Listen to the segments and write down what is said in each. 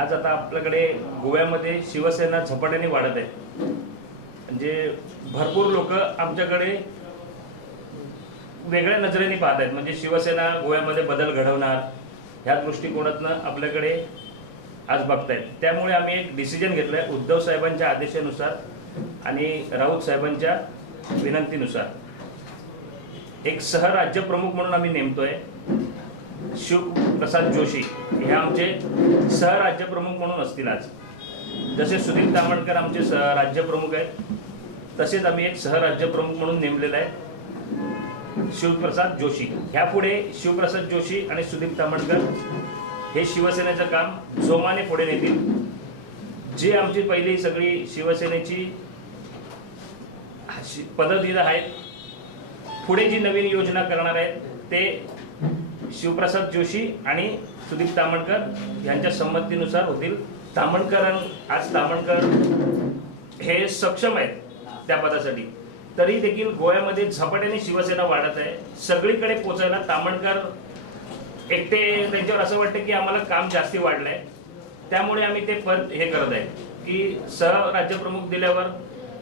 आज आता आपल्याकडे गोव्यामध्ये शिवसेना झपाट्याने वाढत आहे। म्हणजे भरपूर लोक आमच्याकडे वेगळ्या नजरेने पाहत आहेत। म्हणजे शिवसेना गोव्यामध्ये बदल घडवणार ह्या दृष्टिकोनातून आपल्याकडे आज बघतायत। त्यामुळे आम्ही एक डिसिजन घेतलाय उद्धव साहेबांच्या आदेशानुसार आणि राऊत साहेबांच्या विनंतीनुसार एक सहराज्यप्रमुख म्हणून आम्ही नेमतोय। शिवप्रसाद जोशी हे आमचे सहराज्यप्रमुख म्हणून असतील। आज जसे सुदीप तामणकर आमचे राज्यप्रमुख आहेत तसेच आम्ही एक सहराज्यप्रमुख म्हणून नेमलेला आहे शिवप्रसाद जोशी। ह्यापुढे शिवप्रसाद जोशी आणि सुदीप तामणकर हे शिवसेनेचं काम जोमाने पुढे नेतील। जे आमची पहिली सगळी शिवसेनेची पद्धती आहेत, पुढे जी नवीन योजना करणार आहेत ते शिवप्रसाद जोशी आणि सुदीप तामणकर यांच्या संमतीनुसार होतील। आज तामणकर हे सक्षम आहेत त्या पदासाठी, तरी देखील गोव्यामध्ये झपाट्याने शिवसेना वाढत आहे। सगळीकडे पोचायला तामणकर एकटे त्यांच्यावर असं वाटतं की आम्हाला काम जास्ती वाढलंय, त्यामुळे आम्ही ते पद हे करत आहे की सहराज्यप्रमुख दिल्यावर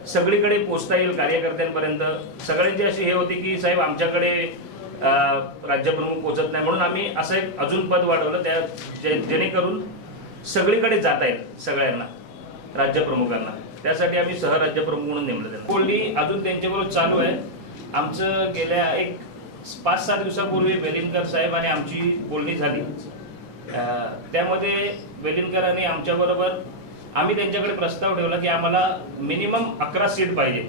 सगळीकडे पोचता येईल कार्यकर्त्यांपर्यंत। सगळ्यांची अशी हे होती की साहेब आमच्याकडे राज्यप्रमुख पोचत नाही, म्हणून आम्ही असं एक अजून पद वाढवलं त्या जेणेकरून सगळीकडे जाता येईल सगळ्यांना राज्यप्रमुखांना। त्यासाठी आम्ही सहराज्यप्रमुख म्हणून नेमलं त्यांना। बोलणी अजून त्यांच्याबरोबर चालू आहे। आमचं गेल्या एक 5-7 दिवसापूर्वी वेलिनकर साहेब आणि आमची बोलणी झाली। त्यामध्ये वेलिनकरांनी आमच्याबरोबर आम्ही त्यांच्याकडे प्रस्ताव ठेवला की आम्हाला मिनिमम 11 सीट पाहिजे।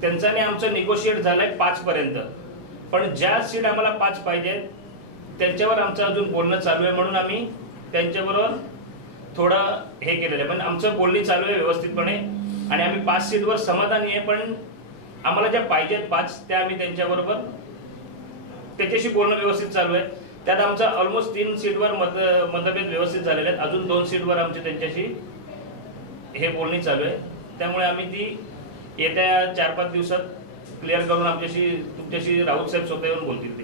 त्यांच्याने आमचं निगोशिएट झालंय 5 पर्यंत, पण ज्या सीट आम्हाला 5 पाहिजे त्यांच्यावर आमचं अजून बोलणं चालू आहे, म्हणून आम्ही त्यांच्याबरोबर थोडं हे केलेलं आहे। पण आमचं बोलणी चालू आहे व्यवस्थितपणे आणि आम्ही 5 सीटवर समाधानी आहे, पण आम्हाला ज्या पाहिजेत 5 त्या आम्ही त्यांच्याबरोबर त्याच्याशी बोलणं व्यवस्थित चालू आहे। त्यात आमचं ऑलमोस्ट 3 सीटवर मतभेद व्यवस्थित झालेले आहेत। अजून 2 सीटवर आमचे त्यांच्याशी हे बोलणी चालू आहे। त्यामुळे आम्ही ती येत्या 4-5 दिवसात क्लिअर करून तुमच्याशी राऊत साहेब स्वतः येऊन बोलतील।